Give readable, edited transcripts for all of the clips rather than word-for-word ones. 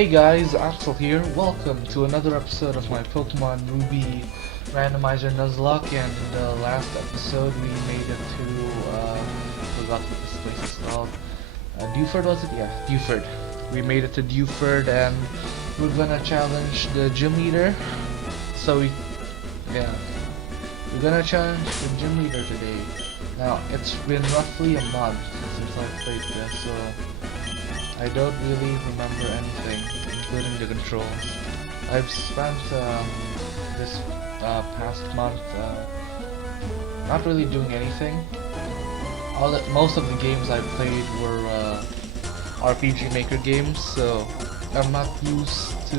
Hey guys, Axel here. Welcome to another episode of my Pokemon Ruby Randomizer Nuzlocke. And in the last episode we made it to, forgot what this place is called. Dewford, was it? Yeah, Dewford. We made it to Dewford and we're gonna challenge the gym leader. We're gonna challenge the gym leader today. Now, it's been roughly a month since I played this, so I don't really remember anything, including the controls. I've spent this past month not really doing anything. Most of the games I played were RPG Maker games, so I'm not used to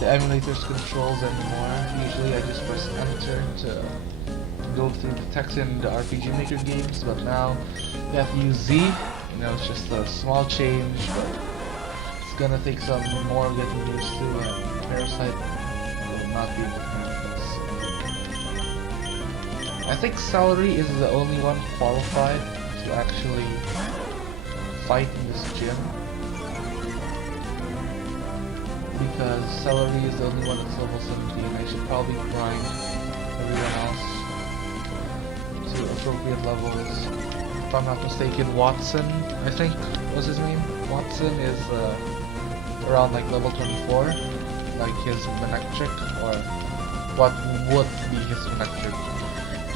the emulator's controls anymore. Usually I just press enter to go through the text in the RPG Maker games, but now you have to use Z. You know, it's just a small change, but it's gonna take some more getting used to, and Parasite will not be able to handle this. I think Celery is the only one qualified to actually fight in this gym, because Celery is the only one that's level 17. I should probably grind everyone else to appropriate levels. If I'm not mistaken, Watson, I think was his name. Watson is around like level 24, like his Manectric, or what would be his Manectric.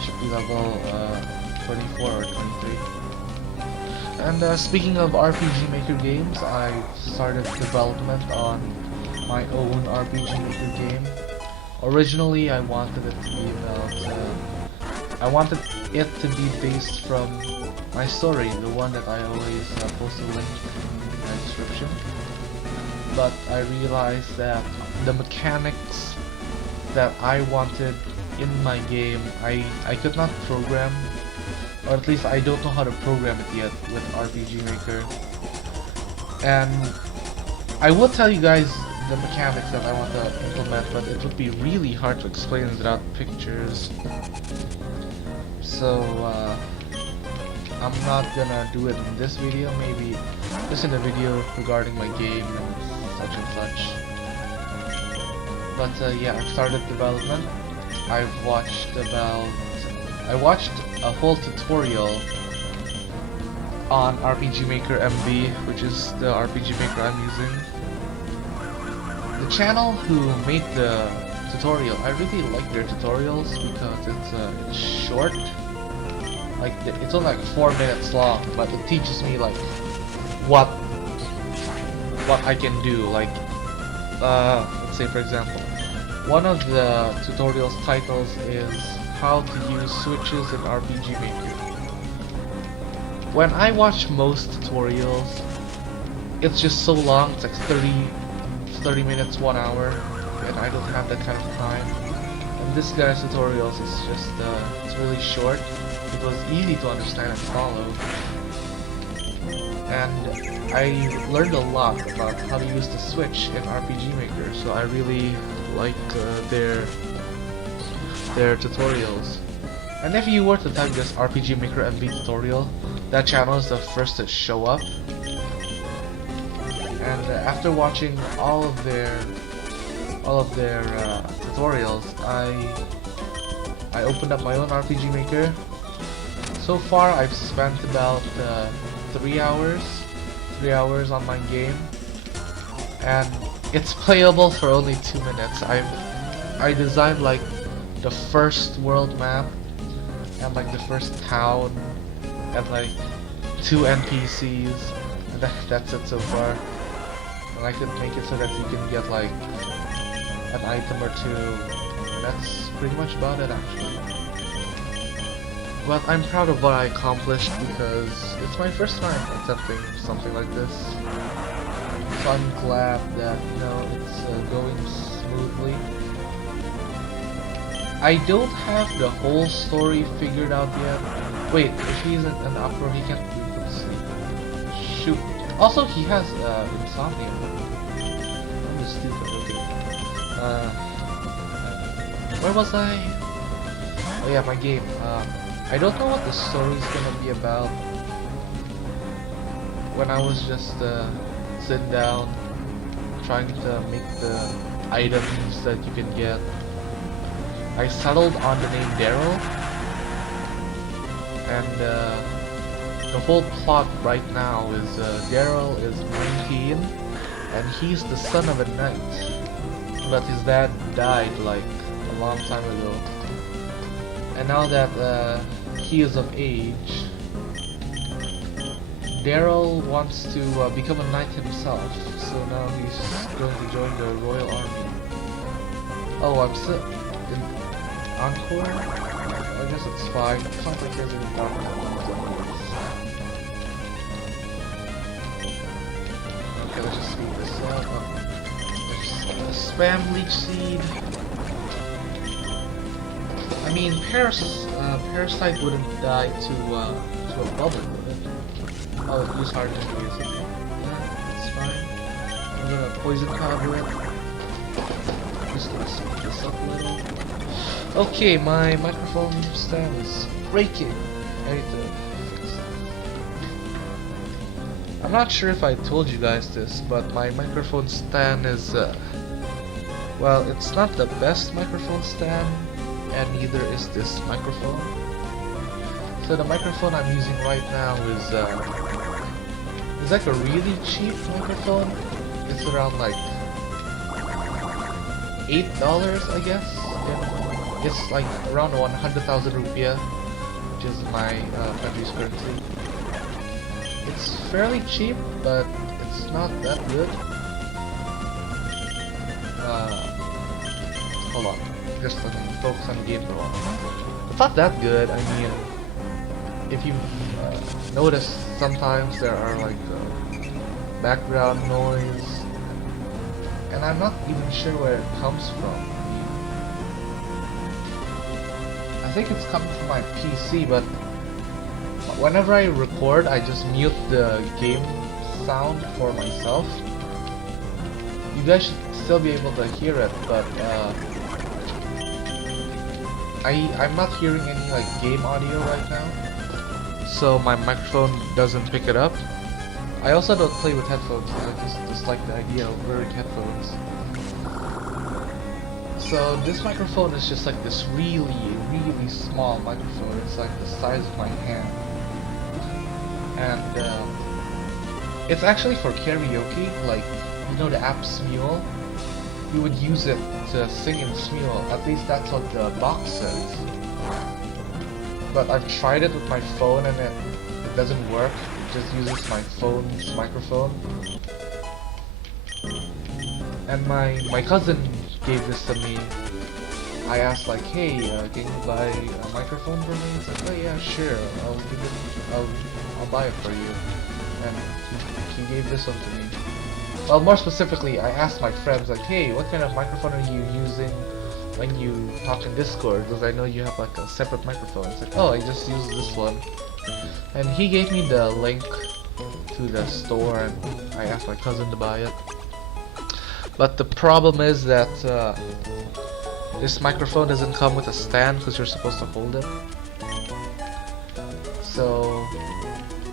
Should be level 24 or 23. And speaking of RPG Maker games, I started development on my own RPG Maker game. Originally, I wanted it to be I wanted it to be based from my story, the one that I always post a link in the description. But I realized that the mechanics that I wanted in my game, I could not program, or at least I don't know how to program it yet with RPG Maker. And I will tell you guys the mechanics that I want to implement, but it would be really hard to explain without pictures. So I'm not gonna do it in this video, maybe just in a video regarding my game and such and such. But yeah, I've started development. I watched a whole tutorial on RPG Maker MV, which is the RPG Maker I'm using. The channel who made the tutorial, I really like their tutorials because it's short. Like it's only like 4 minutes long, but it teaches me like what I can do. Like let's say for example, one of the tutorials titles is how to use switches in RPG Maker. When I watch most tutorials, it's just so long. It's like 30 minutes, 1 hour, and I don't have that kind of time. And this guy's tutorials is just it's really short. It was easy to understand and follow, and I learned a lot about how to use the switch in RPG Maker, so I really like their tutorials. And if you were to type this RPG Maker MV tutorial, that channel is the first to show up. And after watching all of their tutorials, I opened up my own RPG Maker. So far, I've spent about 3 hours on my game, and it's playable for only 2 minutes. I designed like the first world map, and like the first town, and like 2 NPCs, and that's it so far. And I could make it so that you can get like an item or two, and that's pretty much about it actually. But I'm proud of what I accomplished because it's my first time attempting something like this. So I'm glad that, you know, it's going smoothly. I don't have the whole story figured out yet. Wait, if he's in an uproar, he can't go to sleep. Shoot. Also, he has insomnia. I'm just stupid, okay. Where was I? Oh yeah, my game. I don't know what the story is gonna be about. When I was just sitting down trying to make the items that you can get. I settled on the name Daryl, and the whole plot right now is Daryl is 19, and he's the son of a knight, but his dad died like a long time ago. And now that he is of age, Daryl wants to become a knight himself, so now he's going to join the Royal Army. Oh, I'm still in Encore? I guess it's fine. It's not like there's any documents. Okay, let's just speed this up. Let's spam Leech Seed. I mean, Parasite wouldn't die to a bubble, would it? Oh, use Hardened Poison. Yeah, it's fine. I'm gonna Poison Cover it. Just gonna speed this up a little. Okay, my microphone stand is breaking. I need to fix it. I'm not sure if I told you guys this, but my microphone stand is, well, it's not the best microphone stand, and neither is this microphone. So the microphone I'm using right now is like a really cheap microphone. It's around like $8, I guess. Yeah. It's like around 100,000 rupiah, which is my country's currency. It's fairly cheap, but it's not that good. Hold on, just let me focus on the game for a while. It's not that good. I mean, if you notice, sometimes there are like background noise, and I'm not even sure where it comes from. I think it's coming from my PC, but whenever I record, I just mute the game sound for myself. You guys should still be able to hear it, but I'm not hearing any like game audio right now, so my microphone doesn't pick it up. I also don't play with headphones, I just like the idea of wearing headphones. So this microphone is just like this really small microphone. It's like the size of my hand, and it's actually for karaoke. Like, you know the app Smule? You would use it to sing in Smule. At least that's what the box says. But I've tried it with my phone and it doesn't work. It just uses my phone's microphone. And my cousin gave this to me. I asked like, hey, can you buy a microphone for me? He's like, oh yeah, sure, I'll buy it for you. And he gave this one to me. Well, more specifically, I asked my friends like, hey, what kind of microphone are you using when you talk in Discord? Because I know you have like a separate microphone. It's like, oh, I just use this one. And he gave me the link to the store, and I asked my cousin to buy it. But the problem is that this microphone doesn't come with a stand because you're supposed to hold it. So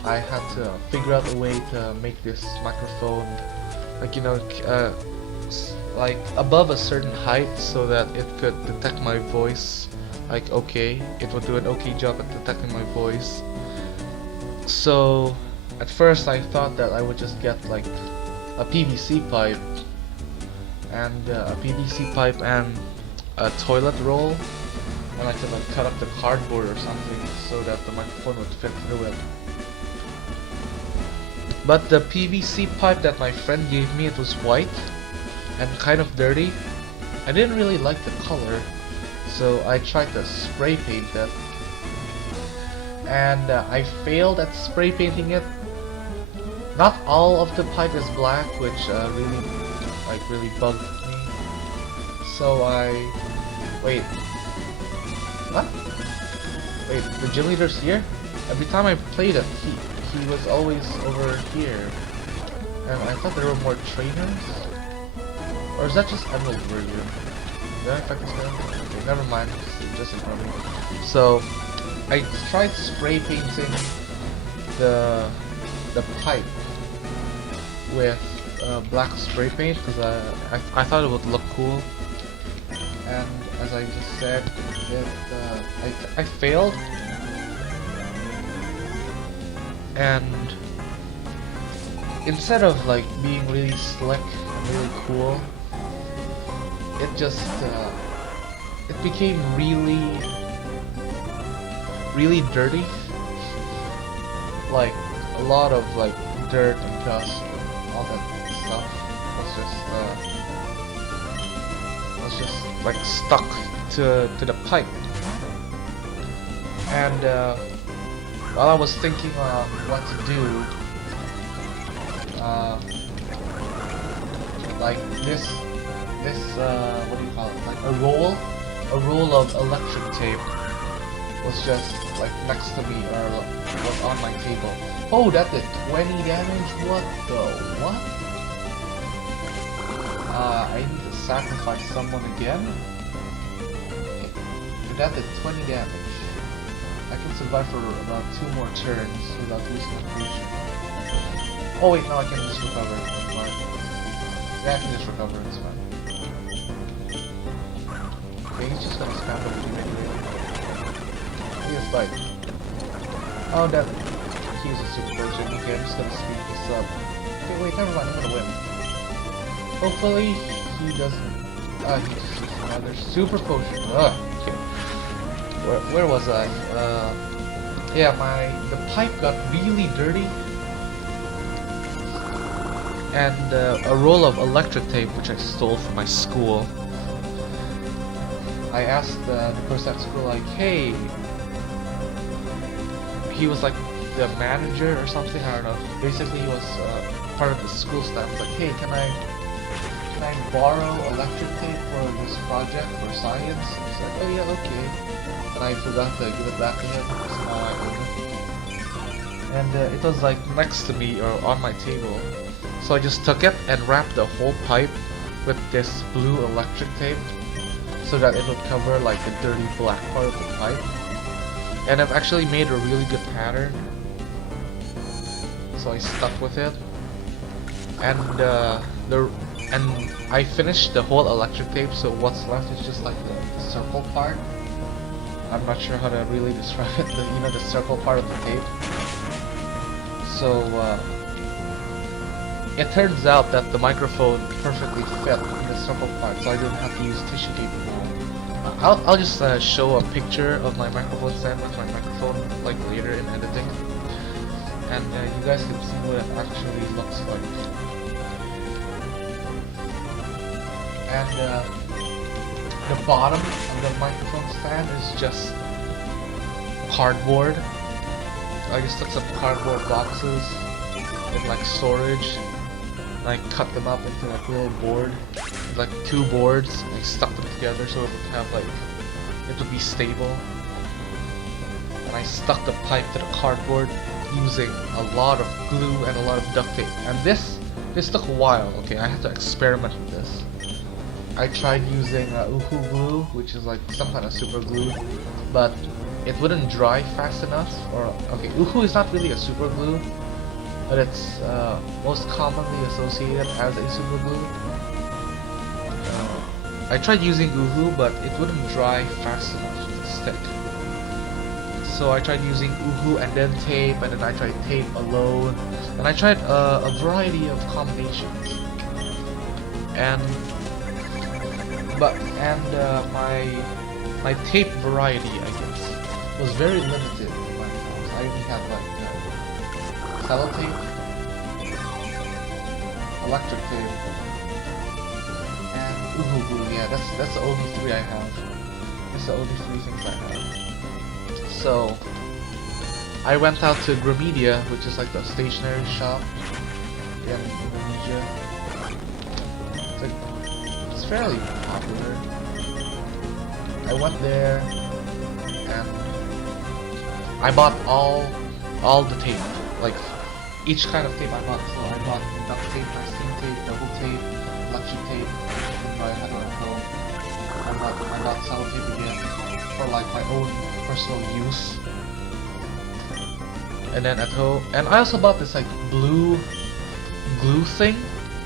I had to figure out a way to make this microphone, like, you know, like above a certain height so that it could detect my voice. Like, okay, it would do an okay job at detecting my voice. So at first I thought that I would just get like a PVC pipe and a toilet roll, and I could like cut up the cardboard or something so that the microphone would fit through it. But the PVC pipe that my friend gave me, it was white and kind of dirty. I didn't really like the color, so I tried to spray paint it, and I failed at spray painting it. Not all of the pipe is black, which really bugged me. So wait, what? Wait, the gym leader's here? Every time I played it, he was always over here, and I thought there were more trainers? Or is that just Emerald Warrior? Did I affect this guy? Okay, never mind, just ignore me. So I tried spray painting the pipe with black spray paint because I thought it would look cool. And as I just said, I failed. And instead of like being really slick and really cool, it just it became really dirty. Like a lot of like dirt and dust and all that stuff was just like stuck to the pipe. And while I was thinking on what to do, like this what do you call it? Like a roll of electric tape was just like next to me, or was on my table. Oh, that did 20 damage? What the what? I need to sacrifice someone again? Okay. That did 20 damage. I can survive for about 2 more turns without losing a potion. Oh wait, no, I can just recover. It's fine. Yeah, I can just recover, it's fine. Okay, he's just gonna spam the anyway. Yes, bite. Oh, that. He was a super potion. Okay, I'm just gonna speed this up. Okay, wait, never mind, I'm gonna win. Hopefully, he doesn't. He just uses another super potion. Ugh, okay. Where was I? Yeah, the pipe got really dirty. And a roll of electric tape, which I stole from my school. I asked the person at school, like, hey, he was like the manager or something, I don't know. Basically, he was part of the school staff. Like, hey, can I borrow electric tape for this project for science? He's like, oh yeah, okay. And I forgot to give it back to him, so now I own it. And it was like next to me or on my table. So I just took it and wrapped the whole pipe with this blue electric tape, so that it would cover like the dirty black part of the pipe. And I've actually made a really good pattern, so I stuck with it. And I finished the whole electric tape, so what's left is just like the circle part. I'm not sure how to really describe it, the circle part of the tape. So it turns out that the microphone perfectly fit in the circle part, so I didn't have to use tissue tape anymore. I'll just show a picture of my microphone stand with my microphone like later in editing, and you guys can see what it actually looks like. And the bottom of the microphone stand is just cardboard. I just took some cardboard boxes in like storage. And I cut them up into like little board, like 2 boards, and I stuck them together so it would have like, it would be stable. And I stuck the pipe to the cardboard using a lot of glue and a lot of duct tape. And this took a while, okay, I had to experiment with this. I tried using Uhu glue, which is like some kind of super glue, but it wouldn't dry fast enough. Or, okay, Uhu is not really a super glue, but it's most commonly associated as a super glue. I tried using Uhu, but it wouldn't dry fast enough to stick. So I tried using Uhu and then tape, and then I tried tape alone, and I tried a variety of combinations. My tape variety, I guess, was very limited in my house. I only had like sellotape, electric tape, and Uhu glue. Yeah, that's the only 3 I have. That's the only 3 things I have. So I went out to Gramedia, which is like the stationery shop in Indonesia. It's fairly popular. I went there and I bought all the tape, like each kind of tape I bought. So I bought duct tape, masking tape, double tape, electric tape, and I had one at home. I got sellotape again for like my own personal use. And then at home, and I also bought this like blue glue thing.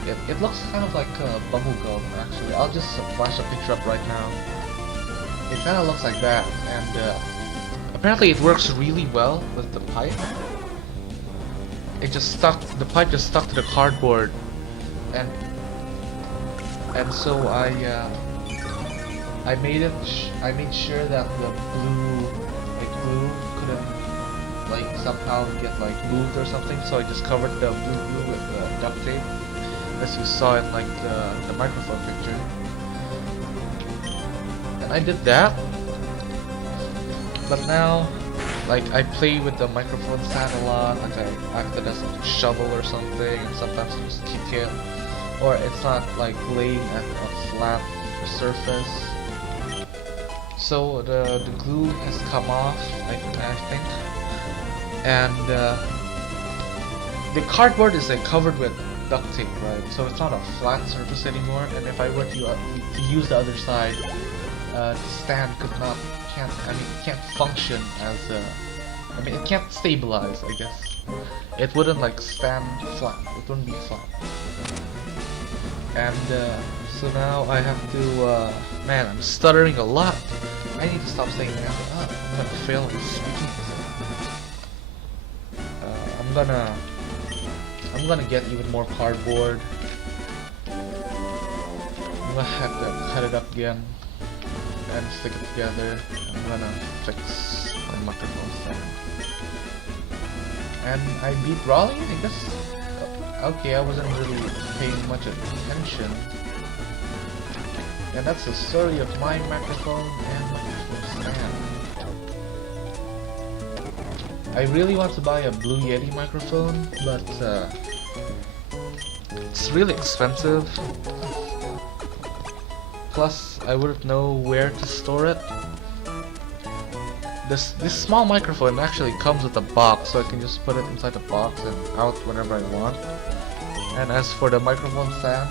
It looks kind of like bubble gum, actually. I'll just flash a picture up right now. It kind of looks like that, and apparently it works really well with the pipe. The pipe just stuck to the cardboard, and so I made sure that the glue couldn't like somehow get like moved or something, so I just covered the blue glue with duct tape, as you saw in like the microphone picture. And I did that, but now like I play with the microphone stand a lot, like I acted as a shovel or something, and sometimes I just kick it, or it's not like laying at a flat surface. So the glue has come off, I think. And the cardboard is like covered with duct tape, right? So it's not a flat surface anymore. And if I were to use the other side, the stand can't function as it can't stabilize, I guess. It wouldn't like stand flat. It wouldn't be flat. And so now I have to. Man, I'm stuttering a lot. I need to stop saying that. I'm gonna fail at speaking. I'm gonna get even more cardboard. I'm gonna have to cut it up again and stick it together. I'm gonna fix my microphone stand. And I beat Raleigh, I guess. Okay, I wasn't really paying much attention. And that's the story of my microphone and microphone stand. I really want to buy a Blue Yeti microphone, but it's really expensive. Plus, I wouldn't know where to store it. This small microphone actually comes with a box, so I can just put it inside the box and out whenever I want. And as for the microphone stand,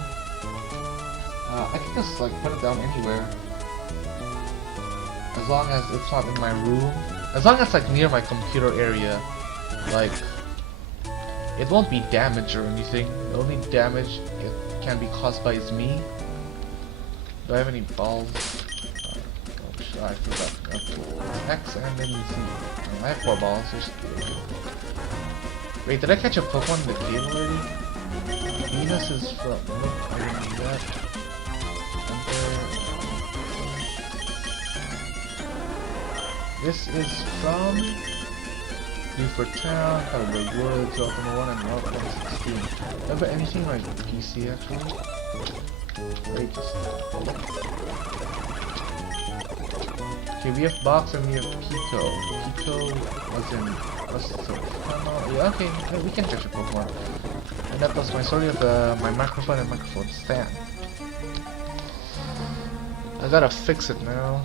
I can just like put it down anywhere, as long as it's not in my room. As long as it's like near my computer area, like it won't be damaged or anything. The only damage it can be caused by is me. Do I have any balls? Oh shit, I forgot. X and then Z. I have 4 balls. Wait, did I catch a Pokemon in the game already? Venus is from. Nope, I didn't do that. This is from Newford Town, Calibre Woods, Welcome 1 and Welcome 16. Ever anything like PC actually? Wait, just... Okay, we have Box and we have Pico. Pico was in... Yeah, okay, we can catch a Pokemon. And that was my story of my microphone and microphone stand. I gotta fix it now.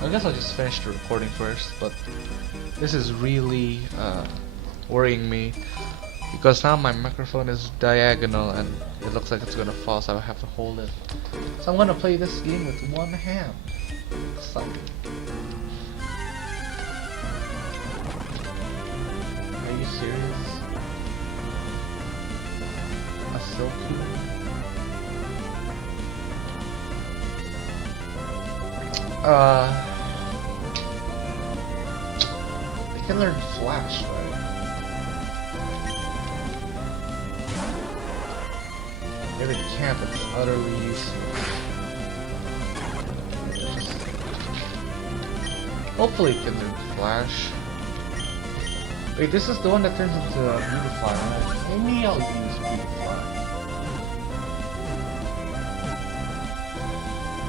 I guess I'll just finish the recording first, but this is really worrying me because now my microphone is diagonal and it looks like it's gonna fall, so I have to hold it. So I'm gonna play this game with one hand. Exciting. Are you serious? A Silcoon? I can learn Flash, right? If it can't, it's utterly useless. Hopefully it can learn Flash. Wait, this is the one that turns into a Beautifly, right? Maybe I'll use Beautifly.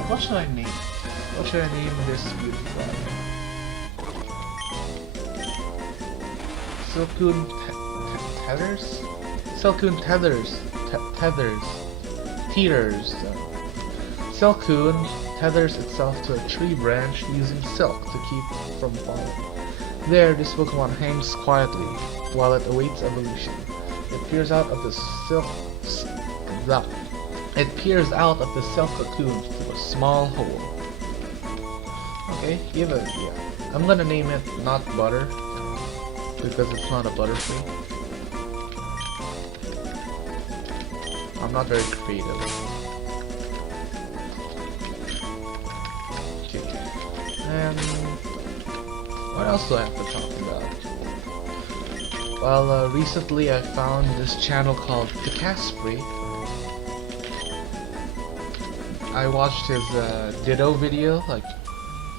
What should I name? What should I name this Beautifly? Silcoon Tethers? Silcoon Tethers. Teeters. Silcoon tethers itself to a tree branch using silk to keep from falling. There, this Pokemon hangs quietly while it awaits evolution. It peers out of the silk cocoon through a small hole. Okay, give it. Yeah. I'm gonna name it Not Butter because it's not a butterfly. I'm not very creative. Okay. And what else do I have to talk about? Well, recently I found this channel called Picaspree. I watched his Ditto video, like,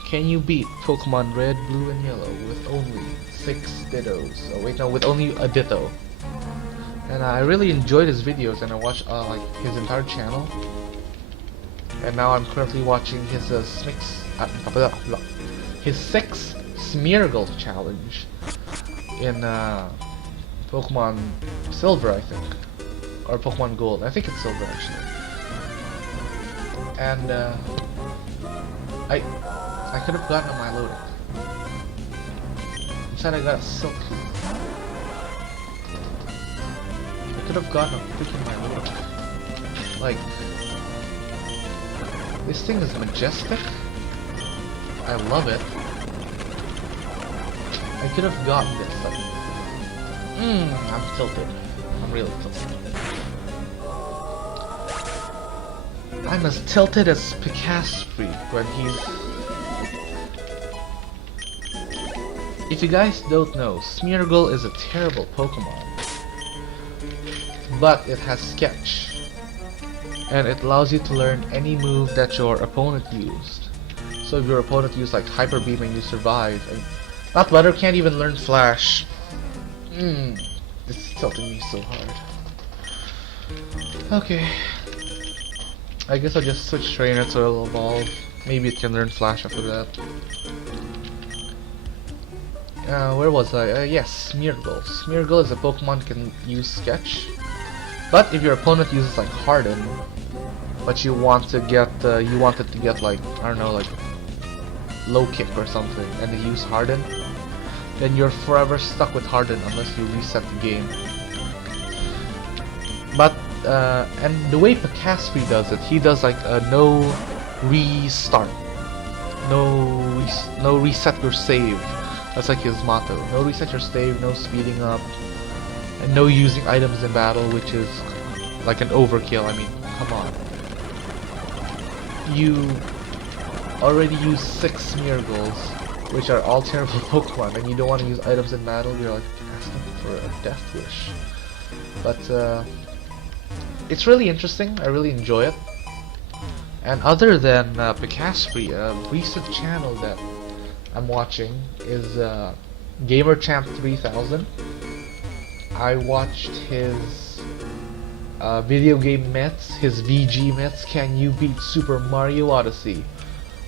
can you beat Pokemon Red, Blue, and Yellow with only 6 Dittos? Oh wait, no, with only a Ditto. And I really enjoyed his videos, and I watched like his entire channel. And now I'm currently watching his his 6 Smeargle challenge in Pokemon Silver, I think, or Pokemon Gold. I think it's Silver actually. And I could have gotten a Milotic. Instead I got a Silk. I could have gotten a freaking Milotic. Like, this thing is majestic. I love it. I could have gotten this. Like, I'm tilted. I'm really tilted. I'm as tilted as Picaspree when he's... If you guys don't know, Smeargle is a terrible Pokemon. But it has Sketch. And it allows you to learn any move that your opponent used. So if your opponent used like Hyper Beam and you survive, and that letter can't even learn Flash. It's tilting me so hard. Okay. I guess I'll just switch trainer so it'll evolve. Maybe it can learn Flash after that. Where was I? Yes, Smeargle. Smeargle is a Pokemon that can use Sketch. But if your opponent uses like Harden, but you want to get, you want it to get like, I don't know, like Low Kick or something, and they use Harden, then you're forever stuck with Harden unless you reset the game. But and the way Picaspree does it, he does like a no restart, no reset your save. That's like his motto. No reset your save, no speeding up, and no using items in battle, which is like an overkill. I mean, come on. You already use 6 Smeargles, which are all terrible Pokemon, and you don't want to use items in battle. You're like asking for a death wish. But it's really interesting. I really enjoy it. And other than Picaspree, a recent channel that I'm watching is GamerChamp 3000. I watched his video game myths, his VG myths. Can you beat Super Mario Odyssey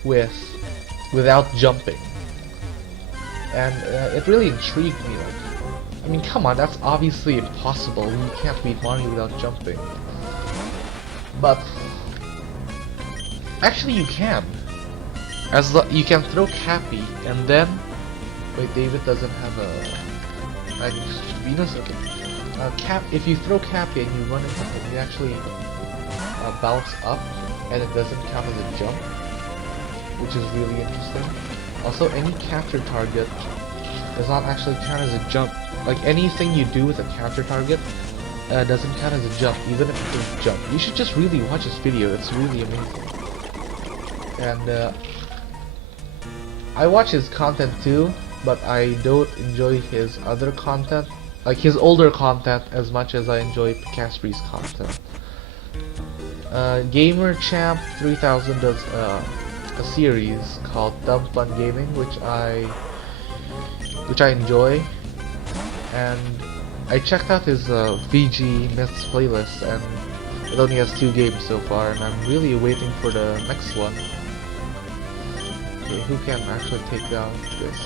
without jumping? And it really intrigued me. Like, I mean, come on, that's obviously impossible. You can't beat Mario without jumping. But actually, you can. You can throw Cappy, and then wait, David doesn't have a Venus. If you throw Cappy and you run into him, you actually bounce up, and it doesn't count as a jump, which is really interesting. Also, any capture target does not actually count as a jump. Like anything you do with a capture target doesn't count as a jump, even if it is jump. You should just really watch this video. It's really amazing. And I watch his content too, but I don't enjoy his other content, like his older content, as much as I enjoy Picaspree's content. GamerChamp 3000 does a series called Dumb Fun Gaming, which I enjoy, and I checked out his VG Myths playlist, and it only has 2 games so far, and I'm really waiting for the next one. Okay, who can actually take down this?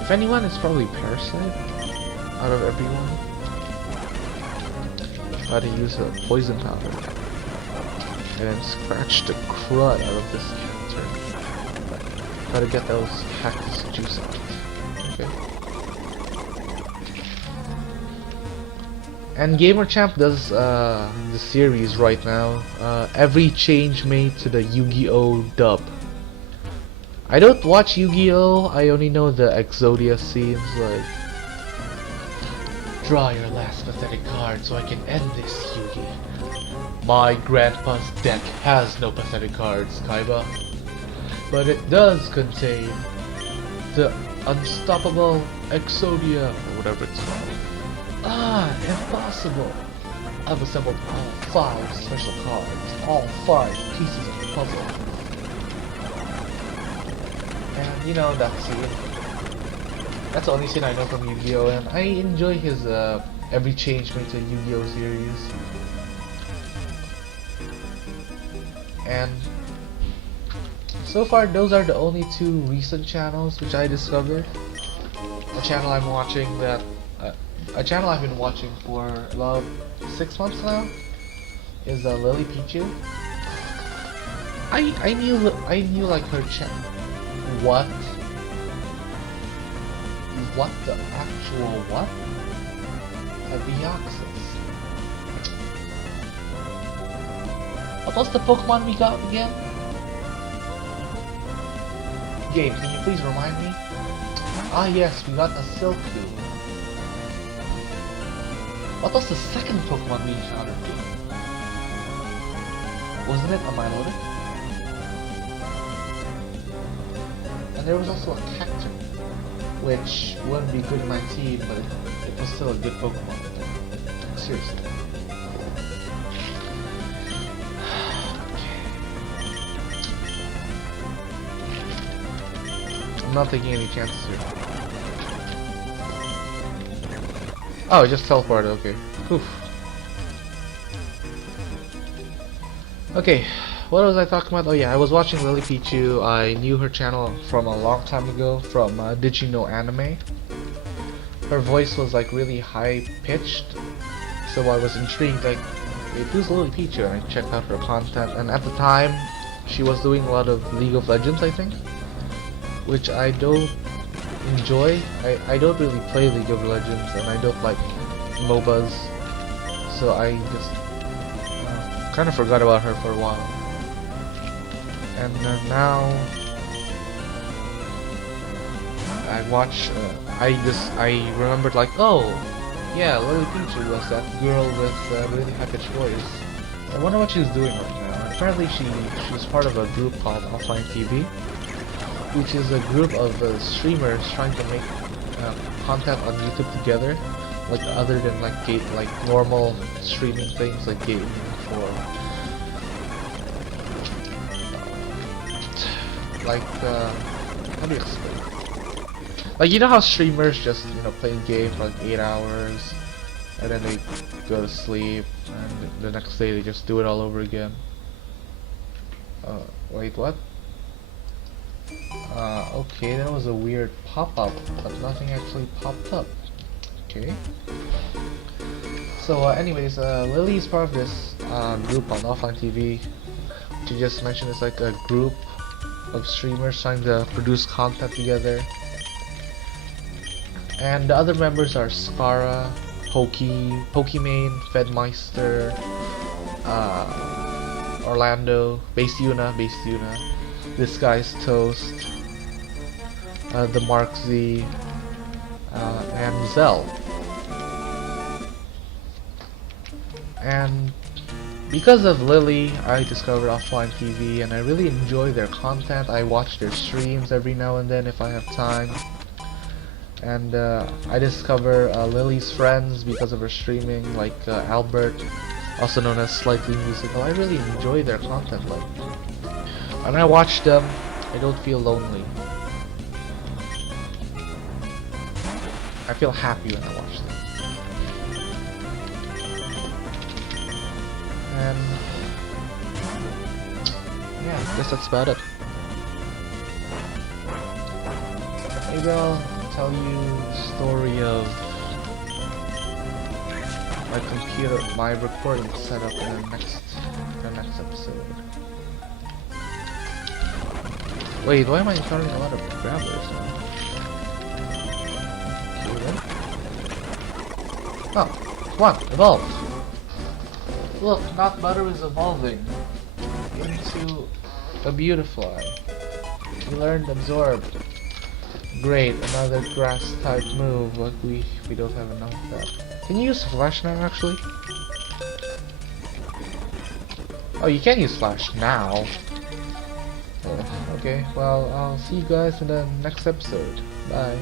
If anyone, it's probably Parasite out of everyone. Gotta use a poison powder and then scratch the crud out of this character. Gotta get those cactus juice out. Okay. And GamerChamp does the series right now. Every change made to the Yu-Gi-Oh dub. I don't watch Yu-Gi-Oh. I only know the Exodia scenes. Like, Draw your last pathetic card so I can end this, Yugi. My grandpa's deck has no pathetic cards, Kaiba. But it does contain the unstoppable Exodia, or whatever it's called. Ah, impossible! I've assembled all 5 special cards, all 5 pieces of the puzzle. And you know that scene. That's the only scene I know from Yu-Gi-Oh! And I enjoy his every change made to Yu-Gi-Oh! Series. And so far, those are the only 2 recent channels which I discovered. A channel I'm watching that, a channel I've been watching for about 6 months now is Lily Pichu. I knew like her channel. What? What the actual what? A Deoxys. What was the Pokemon we got again? Game, can you please remind me? Ah yes, we got a Silph. What was the second Pokemon we encountered? Wasn't it a Milotic? And there was also a Cacturne, which wouldn't be good in my team, but it was still a good Pokemon. Seriously. I'm not taking any chances here. Oh, it just teleported, okay. Oof. Okay, what was I talking about? Oh yeah, I was watching Lily Pichu. I knew her channel from a long time ago, from Did You Know Anime. Her voice was like really high pitched, so I was intrigued, like, hey, who's Lily Pichu? And I checked out her content, and at the time, she was doing a lot of League of Legends, I think, which I don't enjoy. I don't really play League of Legends, and I don't like MOBAs, so I just kind of forgot about her for a while. And now I watch. I remembered, like, oh yeah, Lily Pichu was that girl with a really high-pitched voice. I wonder what she's doing right now. Apparently she's part of a group called Offline TV, which is a group of streamers trying to make content on YouTube together, like other than like normal streaming things like gaming or how do you explain? Like, you know how streamers just, you know, play a game for like 8 hours and then they go to sleep and the next day they just do it all over again. Wait, what? Okay, that was a weird pop-up, but nothing actually popped up. Okay. So, anyways, Lily is part of this group on Offline TV. Which you just mentioned is like a group of streamers trying to produce content together. And the other members are Scara, Pokimane, Fedmeister, Orlando, Base Yuna, This Guy's Toast, the Mark Z, and Zell. And because of Lily, I discovered Offline TV, and I really enjoy their content. I watch their streams every now and then if I have time. And I discover Lily's friends because of her streaming, like Albert, also known as Slightly Musical. I really enjoy their content. Like, when I watch them, I don't feel lonely. I feel happy when I watch them. And yeah, I guess that's about it. Maybe I'll tell you the story of my computer, my recording setup in the next episode. Wait, why am I encountering a lot of grabbers now? Oh, come on, evolve! Look, Not Butter is evolving into a Beautifly. We learned Absorb. Great, another grass type move, but we don't have enough of that. Can you use flash now actually? Oh, you can use flash now. Oh, okay, well I'll see you guys in the next episode. Bye.